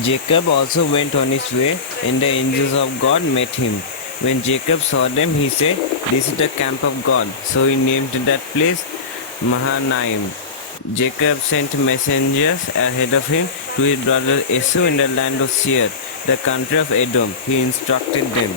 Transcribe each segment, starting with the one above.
Jacob also went on his way, and the angels of God met him. When Jacob saw them, he said, "This is the camp of God." So he named that place Mahanaim. Jacob sent messengers ahead of him to his brother Esau in the land of Seir, the country of Edom. He instructed them,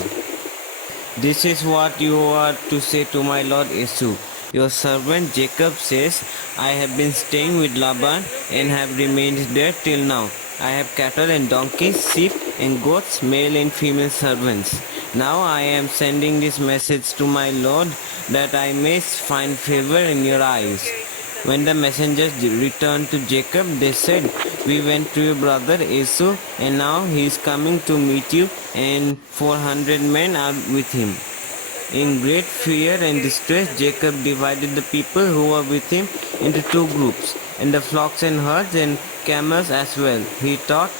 "This is what you are to say to my lord Esau. Your servant Jacob says, I have been staying with Laban and have remained there till now. I have cattle and donkeys, sheep and goats, male and female servants. Now I am sending this message to my lord that I may find favor in your eyes." When the messengers returned to Jacob, they said, "We went to your brother Esau, and now he is coming to meet you, and 400 men are with him." In great fear and distress, Jacob divided the people who were with him into two groups, and the flocks and herds and camels as well. He thought,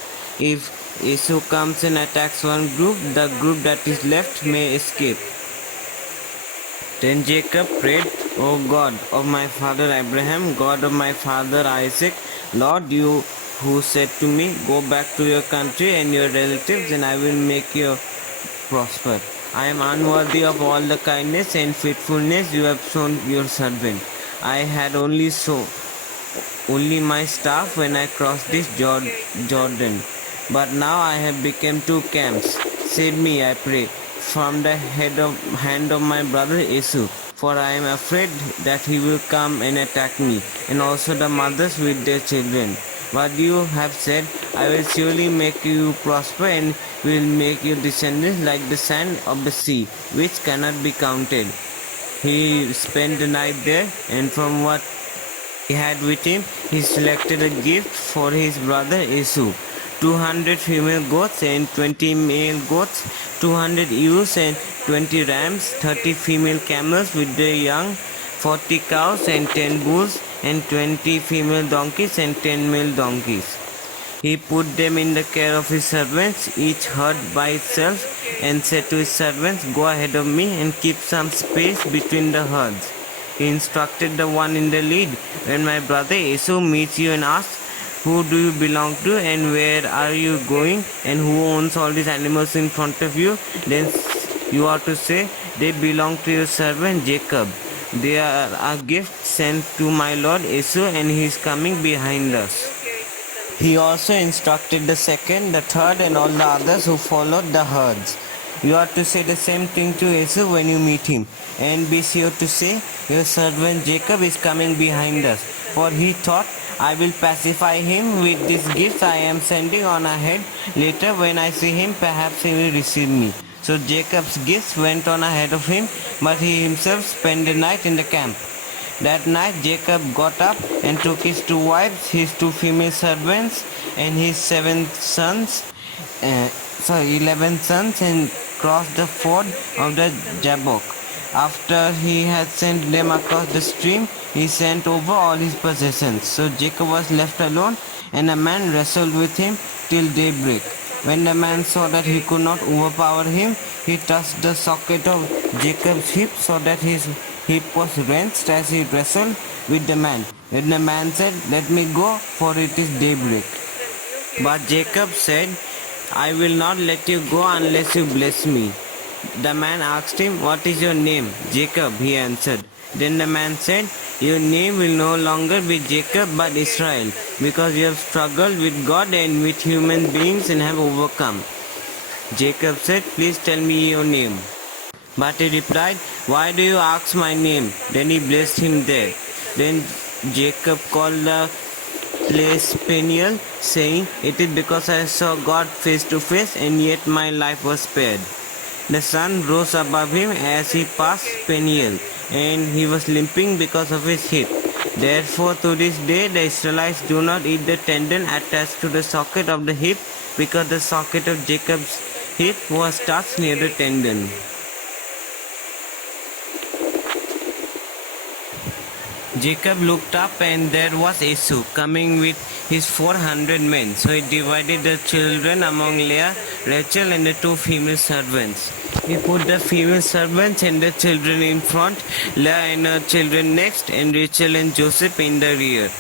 if Esau comes and attacks one group, the group that is left may escape. Then Jacob prayed, "O God of my father Abraham, God of my father Isaac, Lord, you who said to me, 'Go back to your country and your relatives, and I will make you prosper.' I am unworthy of all the kindness and faithfulness you have shown your servant. I had only my staff when I crossed this Jordan. But now I have become two camps. Save me, I pray, from the hand of my brother Esau, for I am afraid that he will come and attack me, and also the mothers with their children. But you have said, I will surely make you prosper and will make your descendants like the sand of the sea, which cannot be counted." He spent the night there, and from what he had with him, he selected a gift for his brother Esau: 200 female goats and 20 male goats, 200 ewes and 20 rams, 30 female camels with their young, 40 cows and 10 bulls, and 20 female donkeys and 10 male donkeys. He put them in the care of his servants, each herd by itself, and said to his servants, "Go ahead of me and keep some space between the herds." He instructed the one in the lead, "When my brother Esau meets you and asks, 'Who do you belong to and where are you going and who owns all these animals in front of you?' then you are to say, 'They belong to your servant Jacob. They are a gift sent to my lord Esau, and he is coming behind us.'" He also instructed the second, the third, and all the others who followed the herds. "You are to say the same thing to Esau when you meet him, and be sure to say, 'Your servant Jacob is coming behind us.' For he thought, 'I will pacify him with these gifts I am sending on ahead. Later when I see him, perhaps he will receive me.' So Jacob's gifts went on ahead of him, but he himself spent the night in the camp. That night Jacob got up and took his 2 wives, his 2 female servants, and his 11 sons, and crossed the ford of the Jabbok. After he had sent them across the stream, he sent over all his possessions. So Jacob was left alone, and a man wrestled with him till daybreak. When the man saw that he could not overpower him, he touched the socket of Jacob's hip, so that his hip was wrenched as he wrestled with the man. Then the man said, "Let me go, for it is daybreak." But Jacob said, "I will not let you go unless you bless me." The man asked him, "What is your name?" "Jacob," he answered. Then the man said, "Your name will no longer be Jacob but Israel, because you have struggled with God and with human beings and have overcome." Jacob said, "Please tell me your name." But he replied, "Why do you ask my name?" Then he blessed him there. Then Jacob called the place Peniel, saying, "It is because I saw God face to face, and yet my life was spared." The sun rose above him as he passed Peniel, and he was limping because of his hip. Therefore to this day the Israelites do not eat the tendon attached to the socket of the hip, because the socket of Jacob's hip was touched near the tendon. Jacob looked up, and there was Esau coming with his 400 men. So he divided the children among Leah, Rachel, and the 2 female servants. He put the female servants and the children in front, Leah and her children next, and Rachel and Joseph in the rear.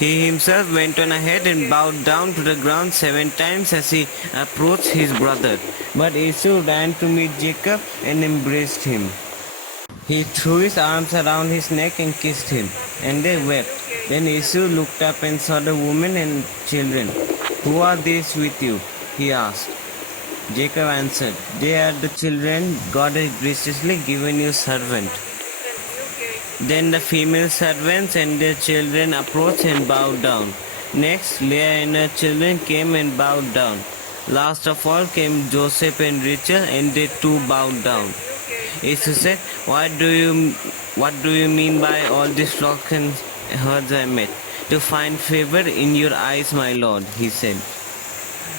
He himself went on ahead and bowed down to the ground 7 times as he approached his brother. But Esau ran to meet Jacob and embraced him. He threw his arms around his neck and kissed him, and they wept. Then Esau looked up and saw the woman and children. "Who are these with you?" he asked. Jacob answered, "They are the children God has graciously given your servant." Then the female servants and their children approached and bowed down. Next, Leah and her children came and bowed down. Last of all came Joseph and Rachel, and they too bowed down. Esau said, What do you mean by all these flocks and herds I met? To find favor in your eyes, my lord, he said.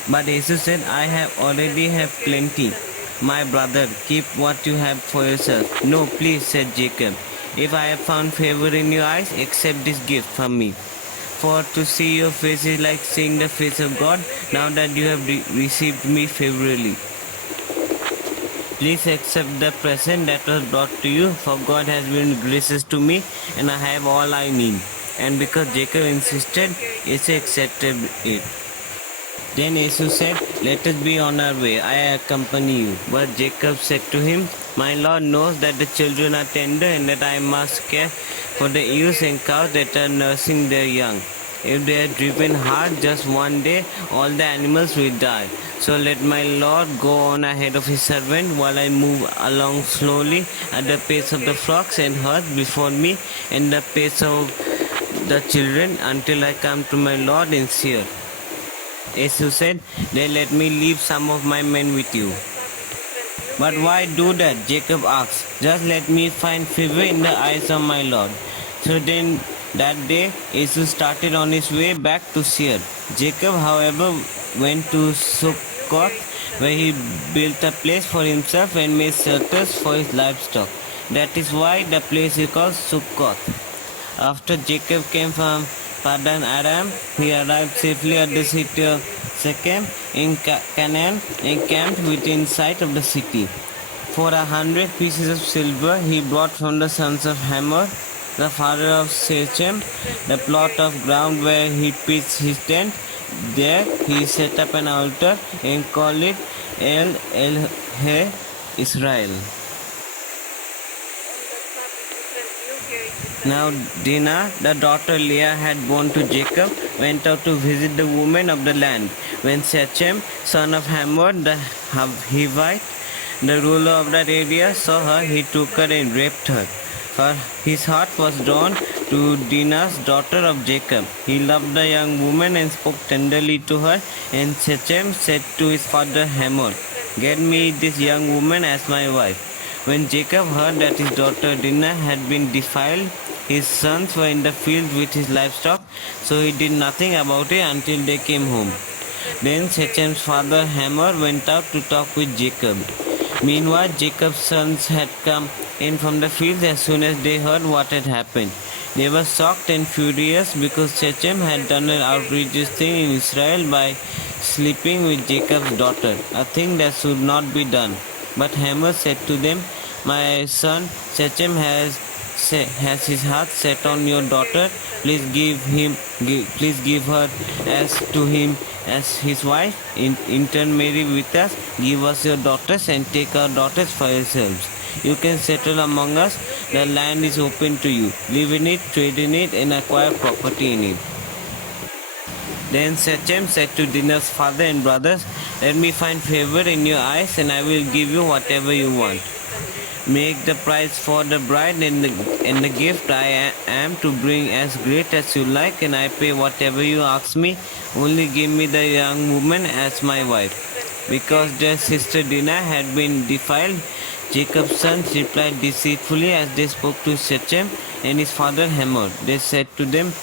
But Esau said, I already have plenty. My brother, keep what you have for yourself. No, please, said Jacob. If I have found favor in your eyes, accept this gift from me. For to see your face is like seeing the face of God, now that you have received me favorably. Please accept the present that was brought to you, for God has been gracious to me, and I have all I need. And because Jacob insisted, Esau accepted it. Then Esau said, Let us be on our way, I accompany you. But Jacob said to him, My Lord knows that the children are tender, and that I must care for the ewes and cows that are nursing their young. If they are driven hard just one day, all the animals will die. So let my Lord go on ahead of his servant, while I move along slowly at the pace of the flocks and herds before me, and the pace of the children, until I come to my Lord in Seir. Esau said, Then let me leave some of my men with you. But why do that? Jacob asked. Just let me find favor in the eyes of my Lord. So then that day Esau started on his way back to Seir. Jacob, however, went to Succoth, where he built a place for himself and made shelters for his livestock. That is why the place is called Succoth. After Jacob came from Padan Aram, he arrived safely at the city of Shechem in Canaan and camped within sight of the city. For 100 pieces of silver he brought from the sons of Hamor, the father of Shechem, the plot of ground where he pitched his tent. There he set up an altar and called it El Elohe Israel. Now Dinah, the daughter Leah had born to Jacob, went out to visit the women of the land. When Shechem, son of Hamor the Hivite, the ruler of that area, saw her, he took her and raped her. For his heart was drawn to Dinah's daughter of Jacob. He loved the young woman and spoke tenderly to her, and Shechem said to his father Hamor, Get me this young woman as my wife. When Jacob heard that his daughter Dinah had been defiled, his sons were in the field with his livestock, so he did nothing about it until they came home. Then Shechem's father Hamor went out to talk with Jacob. Meanwhile, Jacob's sons had come in from the fields as soon as they heard what had happened. They were shocked and furious because Shechem had done an outrageous thing in Israel by sleeping with Jacob's daughter, a thing that should not be done. But Hamor said to them, My son Shechem has his heart set on your daughter. Please give her as to him as his wife. In turn, marry with us. Give us your daughters and take our daughters for yourselves. You can settle among us. The land is open to you. Live in it, trade in it, and acquire property in it. Then Shechem said to Dinah's father and brothers, Let me find favor in your eyes, and I will give you whatever you want. Make the price for the bride and the gift I am to bring as great as you like, and I pay whatever you ask me. Only give me the young woman as my wife. Because their sister Dinah had been defiled, Jacob's sons replied deceitfully as they spoke to Shechem and his father Hamor. They said to them,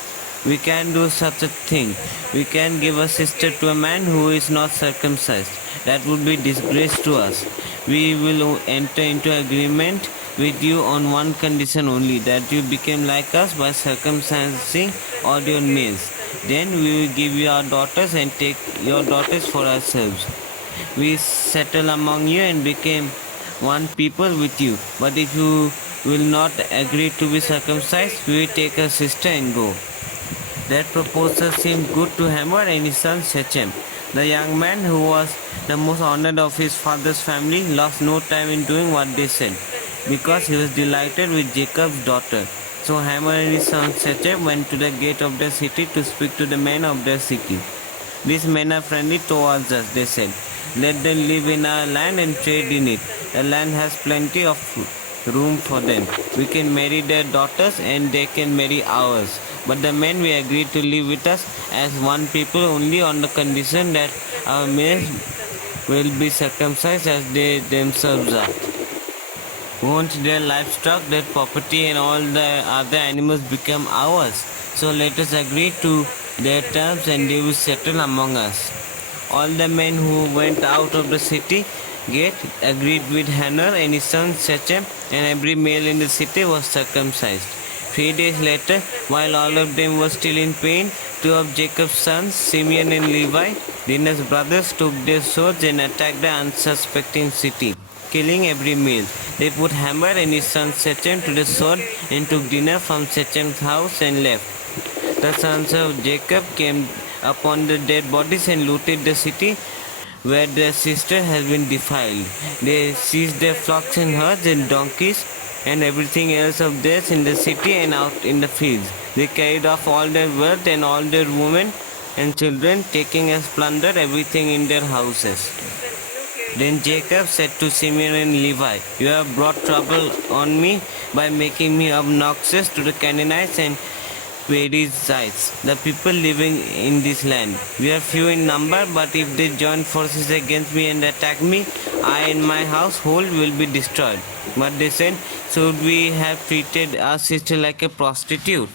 We can't do such a thing. We can't give a sister to a man who is not circumcised. That would be disgrace to us. We will enter into agreement with you on one condition only, that you become like us by circumcising all your males. Then we will give you our daughters and take your daughters for ourselves. We settle among you and became one people with you. But if you will not agree to be circumcised, we will take a sister and go. That proposal seemed good to Hamor and his son Shechem. The young man, who was the most honored of his father's family, lost no time in doing what they said, because he was delighted with Jacob's daughter. So Hamor and his son Shechem went to the gate of the city to speak to the men of the city. These men are friendly towards us, they said. Let them live in our land and trade in it. The land has plenty of room for them. We can marry their daughters and they can marry ours. But the men we agreed to live with us as one people only on the condition that our males will be circumcised as they themselves are. Won't their livestock, their property, and all the other animals become ours? So let us agree to their terms and they will settle among us. All the men who went out of the city gate agreed with Hamor and his son Shechem, and every male in the city was circumcised. 3 days later, while all of them were still in pain, two of Jacob's sons, Simeon and Levi, Dinah's brothers, took their swords and attacked the unsuspecting city, killing every male. They put Hamor and his son Shechem to the sword and took Dinah from Shechem's house and left. The sons of Jacob came upon the dead bodies and looted the city where their sister has been defiled. They seized their flocks and herds and donkeys and everything else of theirs in the city and out in the fields. They carried off all their wealth and all their women and children, taking as plunder everything in their houses. Then Jacob said to Simeon and Levi, "You have brought trouble on me by making me obnoxious to the Canaanites and Perizzites, the people living in this land. We are few in number, but if they join forces against me and attack me, I and my household will be destroyed." But they said, "Should we have treated our sister like a prostitute?"